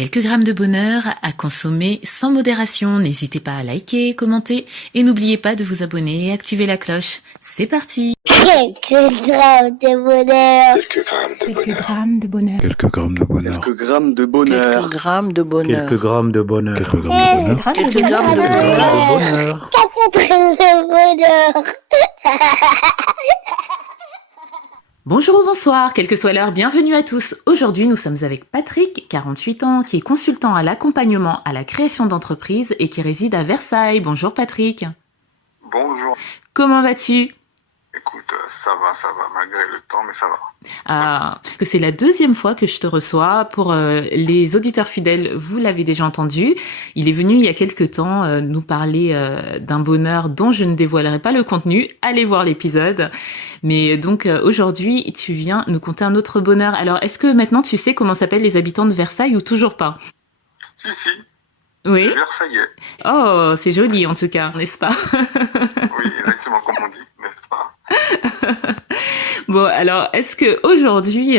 Quelques grammes de bonheur à consommer sans modération. N'hésitez pas à liker, commenter et n'oubliez pas de vous abonner et activer la cloche. C'est parti. Quelques grammes de bonheur. Quelques grammes de bonheur. Quelques grammes de bonheur. Quelques grammes de bonheur. Quelques grammes de bonheur. Quelques grammes de bonheur. Quelques grammes de bonheur. Quelques grammes de bonheur. Quelques grammes de bonheur. Bonjour ou bonsoir, quelle que soit l'heure, bienvenue à tous. Aujourd'hui, nous sommes avec Patrick, 48 ans, qui est consultant à l'accompagnement à la création d'entreprises et qui réside à Versailles. Bonjour Patrick. Bonjour. Comment vas-tu ? Écoute, ça va, malgré le temps, mais ça va. Ah, que c'est la deuxième fois que je te reçois. Pour les auditeurs fidèles, vous l'avez déjà entendu. Il est venu il y a quelque temps nous parler d'un bonheur dont je ne dévoilerai pas le contenu. Allez voir l'épisode. Mais donc aujourd'hui, tu viens nous conter un autre bonheur. Alors, est-ce que maintenant tu sais comment s'appellent les habitants de Versailles ou toujours pas ? Si. Oui. Les Versaillais. Oh, c'est joli en tout cas, n'est-ce pas ? Oui, exactement comme on dit, n'est-ce pas ? Bon, alors, est-ce que aujourd'hui,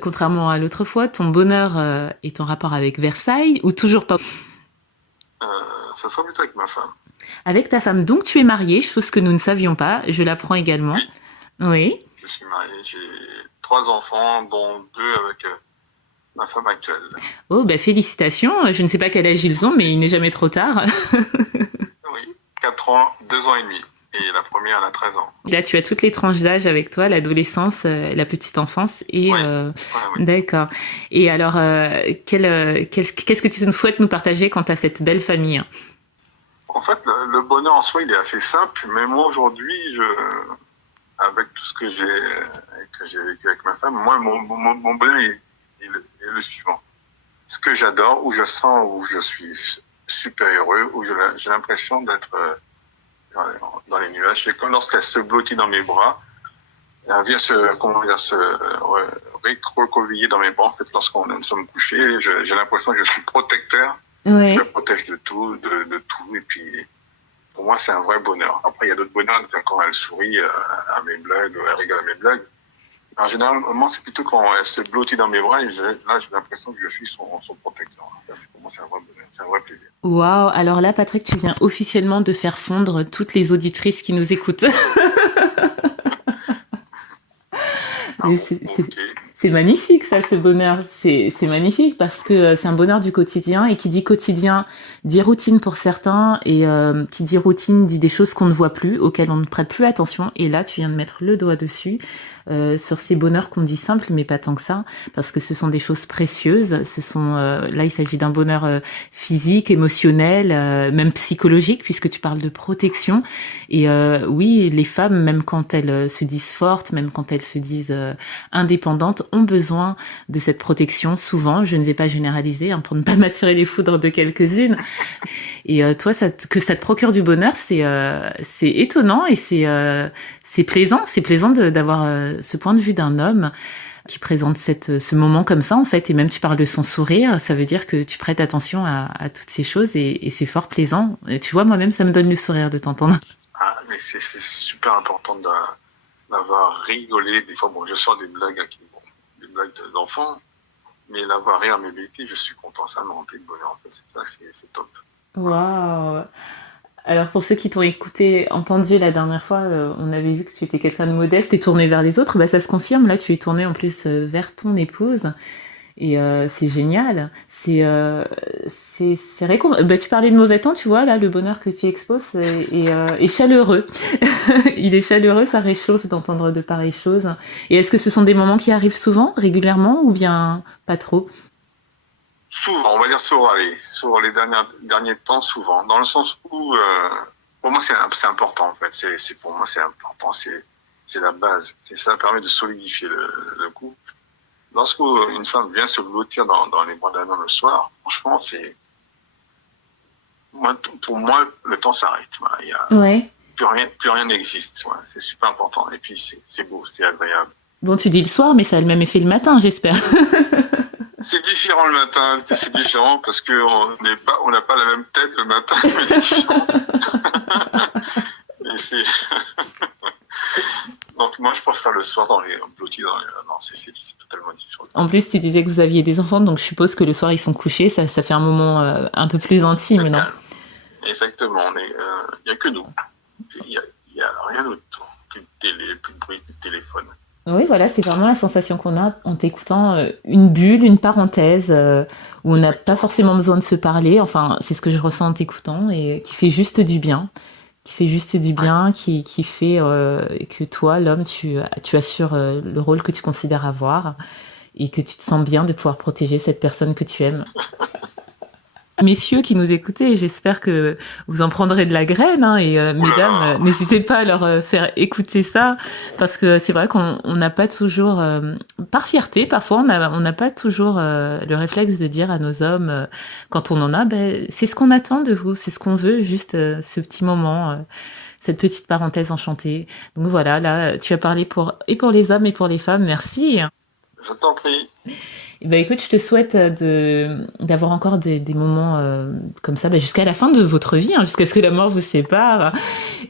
contrairement à l'autre fois, ton bonheur est en rapport avec Versailles ou toujours pas ? Ça sera plutôt avec ma femme. Avec ta femme. Donc, tu es mariée, chose que nous ne savions pas. Je l'apprends également. Oui. Je suis marié, j'ai 3 enfants, dont 2 avec ma femme actuelle. Oh, bah félicitations. Je ne sais pas quel âge ils ont, mais il n'est jamais trop tard. Oui, 4 ans, 2 ans et demi. Et la première, elle a 13 ans. Là, tu as toutes les tranches d'âge avec toi, l'adolescence, la petite enfance et... Oui. D'accord. Et alors, qu'est-ce que tu souhaites nous partager quant à cette belle famille ? En fait, le bonheur en soi, il est assez simple. Mais moi, aujourd'hui, avec tout ce que j'ai vécu avec ma femme, moi, mon bonheur est le suivant. Ce que j'adore, où je sens, où je suis super heureux, où j'ai l'impression d'être... dans les nuages, c'est comme lorsqu'elle se blottit dans mes bras, elle vient se recroqueviller dans mes bras. En fait, lorsqu'on nous sommes couchés, j'ai l'impression que je suis protecteur. Oui. Je protège de tout, et puis pour moi c'est un vrai bonheur. Après il y a d'autres bonheurs, quand elle sourit à mes blagues, elle rigole à mes blagues. En général, c'est plutôt quand elle se blottit dans mes bras, et là j'ai l'impression que je suis son protecteur. Pour moi c'est un vrai bonheur, c'est un vrai plaisir. Waouh, alors là Patrick, tu viens officiellement de faire fondre toutes les auditrices qui nous écoutent. Mais c'est magnifique ça, ce bonheur, c'est magnifique parce que c'est un bonheur du quotidien, et qui dit quotidien dit routine pour certains, et qui dit routine dit des choses qu'on ne voit plus, auxquelles on ne prête plus attention, et là tu viens de mettre le doigt dessus. Sur ces bonheurs qu'on dit simples, mais pas tant que ça, parce que ce sont des choses précieuses. Là, il s'agit d'un bonheur physique, émotionnel, même psychologique, puisque tu parles de protection. Et oui, les femmes, même quand elles se disent fortes, même quand elles se disent indépendantes, ont besoin de cette protection. Souvent, je ne vais pas généraliser, pour ne pas m'attirer les foudres de quelques-unes. Et toi, que ça te procure du bonheur, c'est étonnant, et c'est plaisant d'avoir ce point de vue d'un homme qui présente ce moment comme ça, en fait. Et même tu parles de son sourire, ça veut dire que tu prêtes attention à toutes ces choses, et c'est fort plaisant. Et tu vois, moi-même, ça me donne le sourire de t'entendre. Ah, mais c'est super important d'avoir rigolé. Des fois, je sors des blagues des blagues d'enfants, mais d'avoir rire à mes bêtises, je suis content. Ça me remplit de bonheur, en fait. C'est ça, c'est top. Waouh! Alors pour ceux qui t'ont entendu la dernière fois, on avait vu que tu étais quelqu'un de modeste et tourné vers les autres. Bah ça se confirme, là tu es tourné en plus vers ton épouse, et c'est génial. C'est bah tu parlais de mauvais temps, tu vois, là le bonheur que tu exposes est chaleureux. Il est chaleureux, ça réchauffe d'entendre de pareilles choses. Et est-ce que ce sont des moments qui arrivent souvent, régulièrement, ou bien pas trop ? Souvent, on va dire sur les derniers temps, souvent. Dans le sens où, pour moi, c'est important, en fait. Pour moi, c'est important, c'est la base. Ça permet de solidifier le couple. Lorsqu'une femme vient se blottir dans les bras d'un homme le soir, franchement, pour moi, le temps s'arrête. Ouais. Plus rien n'existe. Ouais. C'est super important. Et puis, c'est beau, c'est agréable. Bon, tu dis le soir, mais ça a le même effet le matin, j'espère. C'est différent le matin, c'est différent parce que on n'a pas la même tête le matin, mais c'est différent. Donc moi je préfère le soir blottis dans c'est tellement différent. En plus, tu disais que vous aviez des enfants, donc je suppose que le soir ils sont couchés, ça fait un moment un peu plus intime, non? Exactement, il n'y a que nous. Il y a rien d'autre. Plus de télé, plus de bruit, plus de téléphone. Oui, voilà, c'est vraiment la sensation qu'on a en t'écoutant, une bulle, une parenthèse, où on n'a pas forcément besoin de se parler. Enfin, c'est ce que je ressens en t'écoutant et qui fait juste du bien. Qui fait juste du bien, qui fait que toi, l'homme, tu assures le rôle que tu considères avoir et que tu te sens bien de pouvoir protéger cette personne que tu aimes. Messieurs qui nous écoutez, j'espère que vous en prendrez de la graine, hein, et mesdames, n'hésitez pas à leur faire écouter ça, parce que c'est vrai qu'on n'a pas toujours, par fierté, parfois on n'a pas toujours le réflexe de dire à nos hommes, quand on en a, ben c'est ce qu'on attend de vous, c'est ce qu'on veut, juste ce petit moment, cette petite parenthèse enchantée. Donc voilà, là tu as parlé pour les hommes et pour les femmes, merci. Je t'en prie. Eh ben écoute, je te souhaite d'avoir encore des moments comme ça, jusqu'à la fin de votre vie, hein, jusqu'à ce que la mort vous sépare,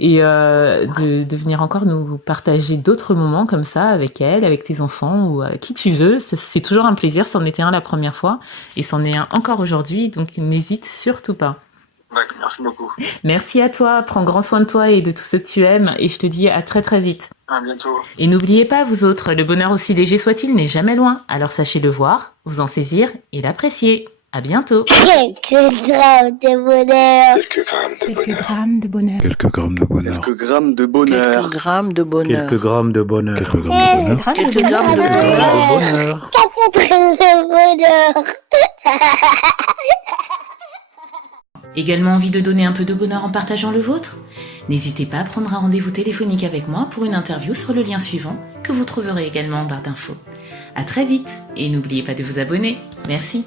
et de venir encore nous partager d'autres moments comme ça avec elle, avec tes enfants ou qui tu veux. C'est toujours un plaisir, c'en était un la première fois et c'en est un encore aujourd'hui, donc n'hésite surtout pas. D'accord, merci beaucoup. Merci à toi, prends grand soin de toi et de tous ceux que tu aimes, et je te dis à très très vite. À bientôt. Et n'oubliez pas, vous autres, le bonheur aussi léger soit-il n'est jamais loin. Alors sachez le voir, vous en saisir et l'apprécier. À bientôt. Quelques grammes de bonheur. Quelques grammes de bonheur. Quelques grammes de bonheur. Quelques grammes de bonheur. Quelques grammes de bonheur. Quelques grammes de bonheur. Quelques grammes de bonheur. Quelques Quelques grammes de bonheur. Quelques grammes de bonheur. Également envie de donner un peu de bonheur en partageant le vôtre ? N'hésitez pas à prendre un rendez-vous téléphonique avec moi pour une interview sur le lien suivant que vous trouverez également en barre d'infos. À très vite et n'oubliez pas de vous abonner. Merci.